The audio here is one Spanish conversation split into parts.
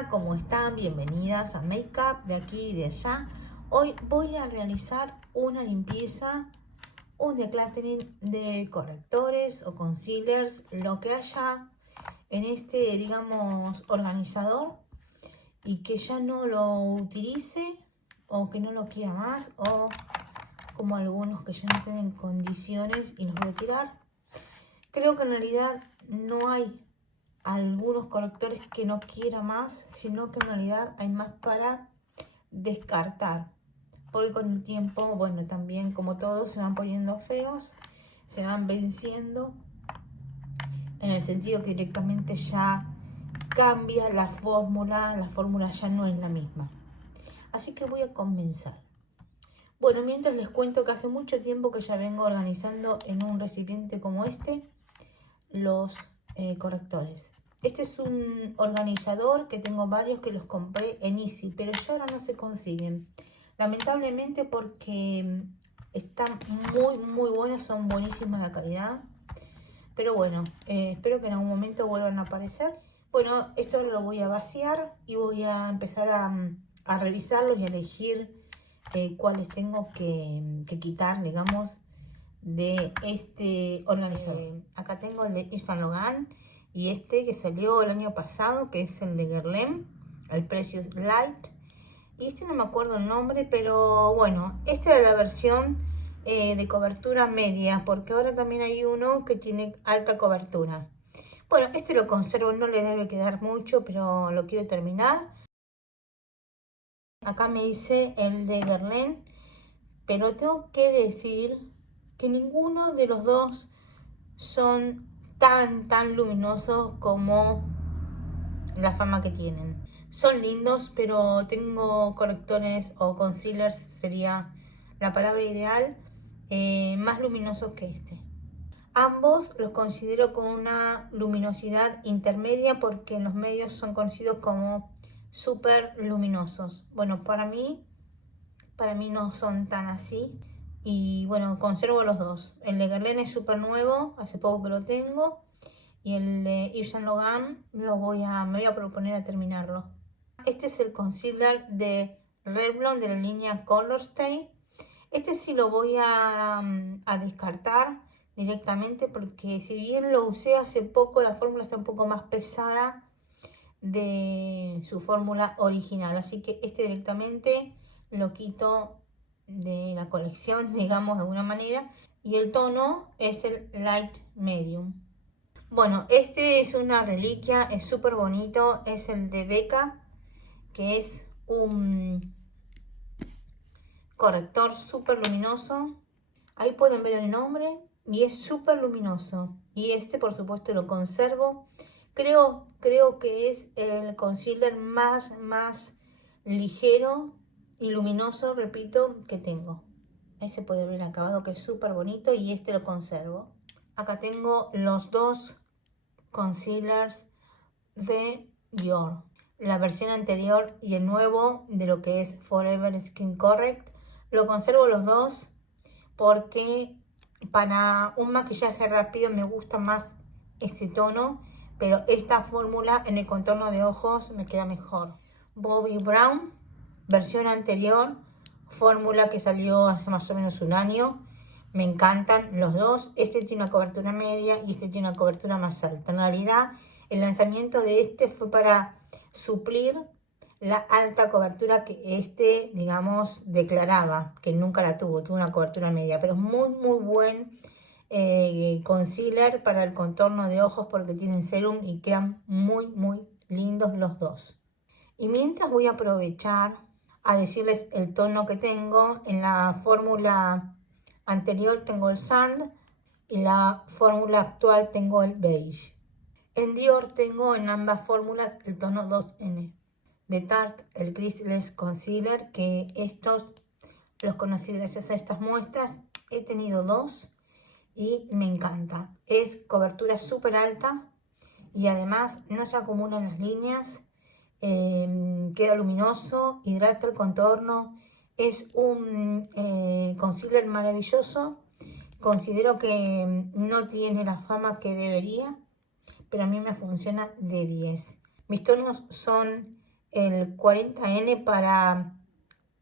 Hola, ¿cómo están? Bienvenidas a Makeup de aquí y de allá. Hoy voy a realizar una limpieza, un decluttering de correctores o concealers, lo que haya en este, digamos, organizador y que ya no lo utilice o que no lo quiera más, o como algunos que ya no estén en condiciones y los voy a tirar. Creo que en realidad no hay algunos correctores que no quiera más, sino que en realidad hay más para descartar, porque con el tiempo, bueno, también como todos se van poniendo feos, se van venciendo, en el sentido que directamente ya cambia la fórmula ya no es la misma. Así que voy a comenzar. Bueno, mientras les cuento que hace mucho tiempo que ya vengo organizando en un recipiente como este los correctores. Este es un organizador que tengo varios que los compré en Easy, pero ya ahora no se consiguen. Lamentablemente, porque están muy buenos, son buenísimas de calidad. Pero bueno, espero que en algún momento vuelvan a aparecer. Bueno, esto lo voy a vaciar y voy a empezar a revisarlos y a elegir cuáles tengo que quitar, digamos, de este organizador. Acá tengo el de Yves Saint Laurent y este que salió el año pasado, que es el de Guerlain, el Precious Light. Y este no me acuerdo el nombre, pero bueno, esta era la versión de cobertura media, porque ahora también hay uno que tiene alta cobertura. Bueno, este lo conservo, no le debe quedar mucho, pero lo quiero terminar. Acá me dice el de Guerlain, pero tengo que decir que ninguno de los dos son tan luminosos como la fama que tienen. Son lindos, pero tengo correctores o concealers, sería la palabra ideal, más luminosos que este. Ambos los considero con una luminosidad intermedia, porque en los medios son conocidos como súper luminosos. Bueno, para mí no son tan así. Y bueno, conservo los dos. El de Guerlain es súper nuevo, hace poco que lo tengo. Y el de Yves Saint Laurent me voy a proponer a terminarlo. Este es el concealer de Revlon de la línea Colorstay. Este sí lo voy a descartar directamente, porque si bien lo usé hace poco, la fórmula está un poco más pesada de su fórmula original. Así que este directamente lo quito de la colección, digamos, de alguna manera. Y el tono es el Light Medium. Bueno, este es una reliquia, es súper bonito, es el de Becca, que es un corrector súper luminoso. Ahí pueden ver el nombre y es súper luminoso. Y este, por supuesto, lo conservo. Creo que es el concealer más ligero y luminoso, repito, que tengo. Ahí se puede ver el acabado, que es súper bonito, y este lo conservo. Acá tengo los dos concealers de Dior, la versión anterior y el nuevo de lo que es Forever Skin Correct. Lo conservo los dos porque para un maquillaje rápido me gusta más ese tono, pero esta fórmula en el contorno de ojos me queda mejor. Bobbi Brown, versión anterior, fórmula que salió hace más o menos un año. Me encantan los dos. Este tiene una cobertura media y este tiene una cobertura más alta. En realidad, el lanzamiento de este fue para suplir la alta cobertura que este, digamos, declaraba, que nunca la tuvo una cobertura media, pero es muy buen concealer para el contorno de ojos, porque tienen serum y quedan muy lindos los dos. Y mientras voy a aprovechar a decirles el tono que tengo. En la fórmula anterior tengo el Sand y la fórmula actual tengo el Beige. En Dior tengo en ambas fórmulas el tono 2N. De Tarte, el Creaseless Concealer, que estos los conocí gracias a estas muestras. He tenido dos y me encanta. Es cobertura súper alta y además no se acumulan las líneas. Queda luminoso, hidrata el contorno. Es un concealer maravilloso. Considero que no tiene la fama que debería, pero a mí me funciona de 10. Mis tonos son el 40N para,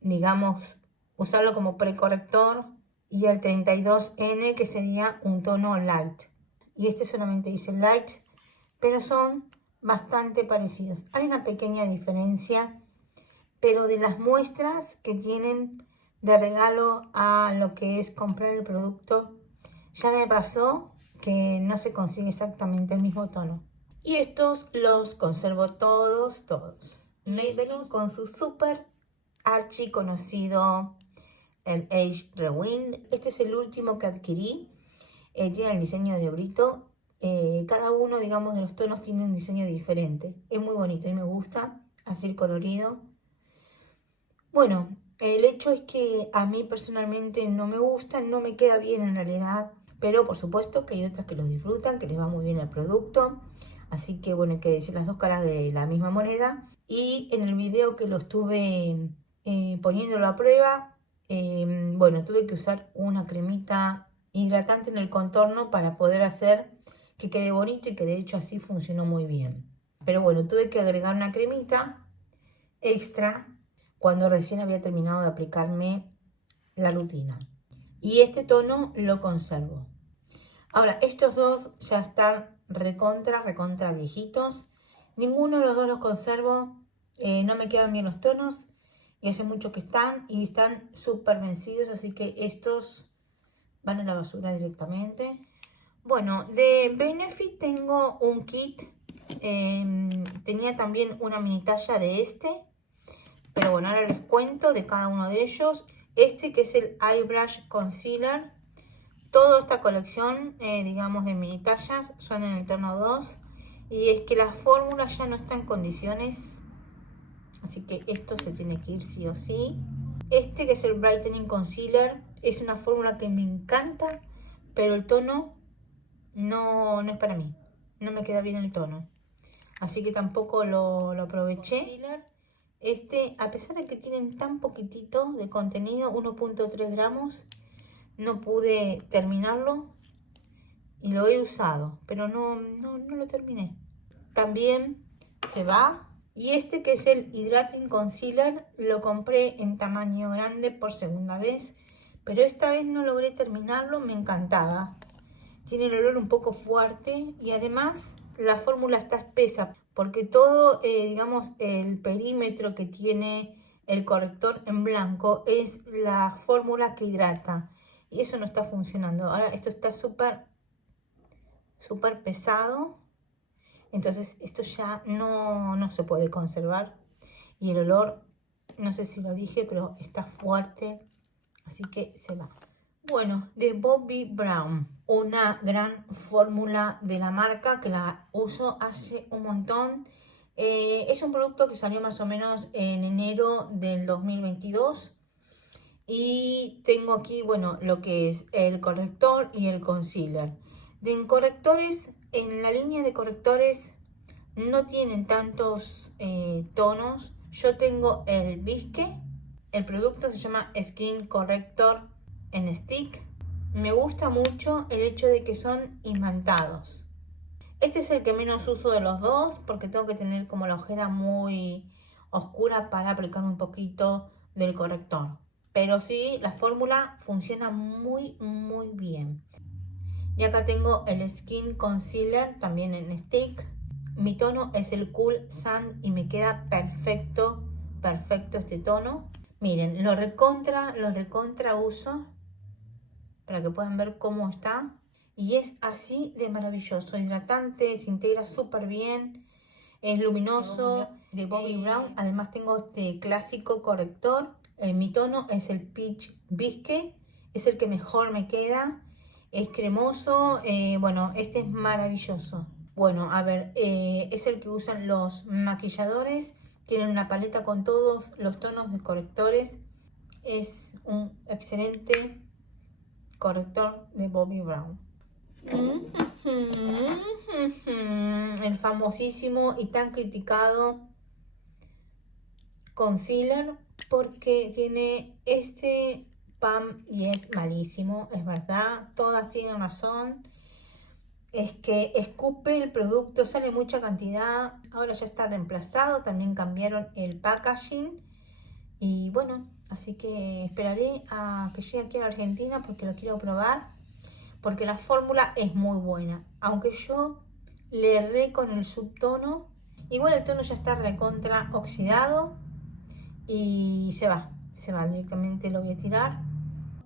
digamos, usarlo como precorrector, y el 32N que sería un tono light. Y este solamente dice light, pero son bastante parecidos. Hay una pequeña diferencia, pero de las muestras que tienen de regalo a lo que es comprar el producto, ya me pasó que no se consigue exactamente el mismo tono. Y estos los conservo todos. Maybelline con su super archi conocido, el Age Rewind. Este es el último que adquirí. Tiene el diseño de Brito. Cada uno, digamos, de los tonos tiene un diseño diferente. Es muy bonito y me gusta, así colorido. Bueno, el hecho es que a mí personalmente no me gusta, no me queda bien en realidad. Pero por supuesto que hay otras que los disfrutan, que les va muy bien el producto. Así que bueno, hay que decir las dos caras de la misma moneda. Y en el video que lo estuve poniéndolo a prueba, bueno, tuve que usar una cremita hidratante en el contorno para poder hacer que quede bonito, y que de hecho así funcionó muy bien. Pero bueno, tuve que agregar una cremita extra cuando recién había terminado de aplicarme la rutina. Y este tono lo conservo. Ahora, estos dos ya están recontra viejitos. Ninguno de los dos los conservo. No me quedan bien los tonos. Y hace mucho que están. Y están súper vencidos. Así que estos van a la basura directamente. Bueno, de Benefit tengo un kit. Tenía también una mini talla de este. Pero bueno, ahora les cuento de cada uno de ellos. Este que es el Eyebrush Concealer. Toda esta colección, digamos, de mini tallas son en el tono 2. Y es que la fórmula ya no está en condiciones. Así que esto se tiene que ir sí o sí. Este que es el Brightening Concealer es una fórmula que me encanta, pero el tono no es para mí. No me queda bien el tono. Así que tampoco lo aproveché. Este, a pesar de que tienen tan poquitito de contenido, 1.3 gramos, no pude terminarlo y lo he usado, pero no lo terminé. También se va. Y este que es el Hydrating Concealer, lo compré en tamaño grande por segunda vez, pero esta vez no logré terminarlo. Me encantaba. Tiene el olor un poco fuerte y además la fórmula está espesa, porque todo, digamos, el perímetro que tiene el corrector en blanco es la fórmula que hidrata. Y eso no está funcionando. Ahora esto está súper pesado. Entonces esto ya no se puede conservar. Y el olor, no sé si lo dije, pero está fuerte. Así que se va. Bueno, de Bobbi Brown, una gran fórmula de la marca que la uso hace un montón. Es un producto que salió más o menos en enero del 2022. Y tengo aquí, bueno, lo que es el corrector y el concealer. De correctores, en la línea de correctores no tienen tantos tonos. Yo tengo el Bisque. El producto se llama Skin Corrector en Stick. Me gusta mucho el hecho de que son imantados. Este es el que menos uso de los dos, porque tengo que tener como la ojera muy oscura para aplicar un poquito del corrector. Pero sí, la fórmula funciona muy bien. Y acá tengo el Skin Concealer, también en stick. Mi tono es el Cool Sand y me queda perfecto este tono. Miren, lo recontra uso para que puedan ver cómo está. Y es así de maravilloso, hidratante, se integra súper bien, es luminoso, de Bobbi Brown. Además tengo este clásico corrector. Mi tono es el Peach Bisque, es el que mejor me queda. Es cremoso, bueno, este es maravilloso. Bueno, a ver, es el que usan los maquilladores. Tienen una paleta con todos los tonos de correctores. Es un excelente corrector de Bobbi Brown. El famosísimo y tan criticado concealer, porque tiene este PAM y es malísimo, es verdad, todas tienen razón. es que escupe el producto, sale mucha cantidad. Ahora ya está reemplazado, también cambiaron el packaging. Y bueno, así que esperaré a que llegue aquí a la Argentina porque lo quiero probar. Porque la fórmula es muy buena. Aunque yo le erré con el subtono, igual el tono ya está recontra oxidado y se va directamente, lo voy a tirar.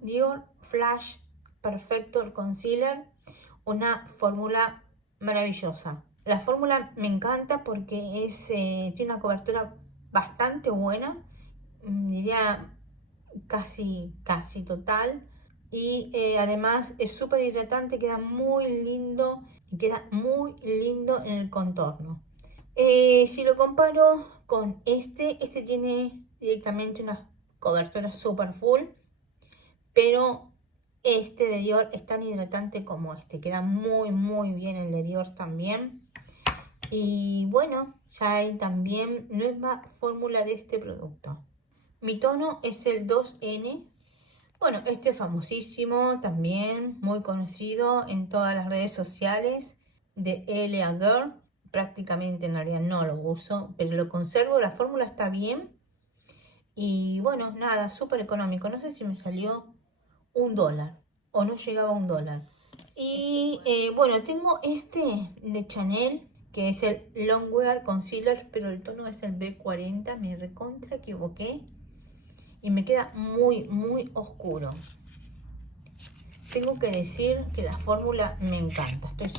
Dior Flash Perfecto, el concealer, una fórmula maravillosa. La fórmula me encanta porque tiene una cobertura bastante buena, diría casi total. Y además es súper hidratante, queda muy lindo y queda muy lindo en el contorno. Si lo comparo con este tiene directamente una cobertura super full, pero este de Dior es tan hidratante como este, queda muy bien el de Dior también. Y bueno, ya hay también nueva fórmula de este producto. Mi tono es el 2N. Bueno, este es famosísimo también, muy conocido en todas las redes sociales de L.A. Girl. Prácticamente en realidad no lo uso, pero lo conservo, la fórmula está bien. Y bueno, nada, súper económico. No sé si me salió $1 o no llegaba a $1. Y bueno, tengo este de Chanel, que es el Longwear Concealer, pero el tono es el B40, me recontra equivoqué. Y me queda muy oscuro. Tengo que decir que la fórmula me encanta. Estoy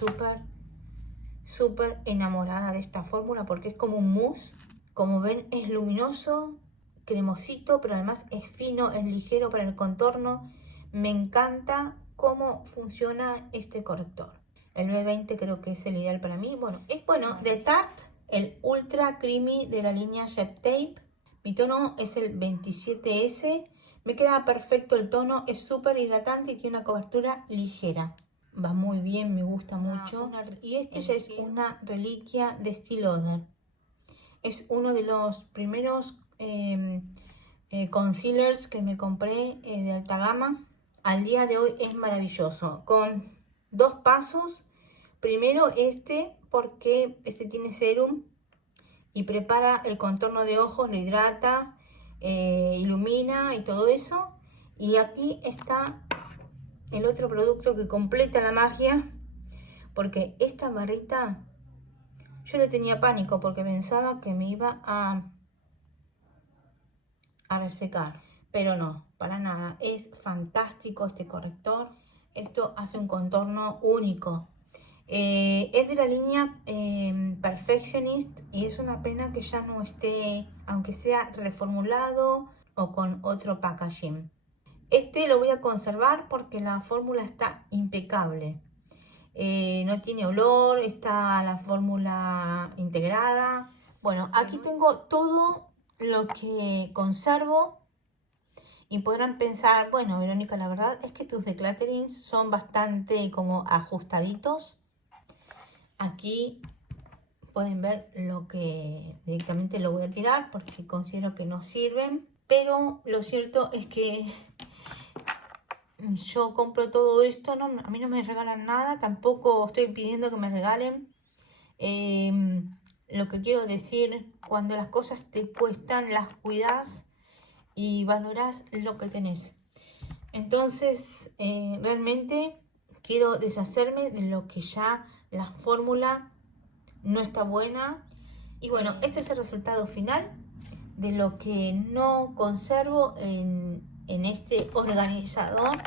súper enamorada de esta fórmula porque es como un mousse. Como ven, es luminoso, cremosito, pero además es fino, es ligero para el contorno. Me encanta cómo funciona este corrector. El B20 creo que es el ideal para mí. Bueno, es de Tarte, el Ultra Creamy de la línea Shape Tape. Mi tono es el 27S. Me queda perfecto el tono, es súper hidratante y tiene una cobertura ligera. Va muy bien, me gusta mucho. Y este ya es una reliquia de Estée Lauder. Es uno de los primeros concealers que me compré de alta gama. Al día de hoy es maravilloso. Con 2 pasos. Primero porque este tiene serum y prepara el contorno de ojos, lo hidrata, ilumina y todo eso. Y aquí está el otro producto que completa la magia, porque esta barrita yo le tenía pánico porque pensaba que me iba a resecar, pero no, para nada. Es fantástico este corrector. Esto hace un contorno único. Es de la línea Perfectionist y es una pena que ya no esté, aunque sea reformulado o con otro packaging. Este lo voy a conservar porque la fórmula está impecable. No tiene olor, está la fórmula integrada. Bueno, aquí tengo todo lo que conservo. Y podrán pensar, bueno, Verónica, la verdad es que tus declutterings son bastante como ajustaditos. Aquí pueden ver lo que directamente lo voy a tirar porque considero que no sirven. Pero lo cierto es que yo compro todo esto, a mí no me regalan nada, tampoco estoy pidiendo que me regalen. Lo que quiero decir, cuando las cosas te cuestan, las cuidas y valorás lo que tenés. Entonces, realmente quiero deshacerme de lo que ya la fórmula no está buena. Y bueno, este es el resultado final de lo que no conservo en este organizador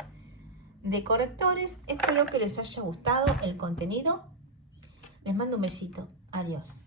de correctores. Espero que les haya gustado el contenido. Les mando un besito. Adiós.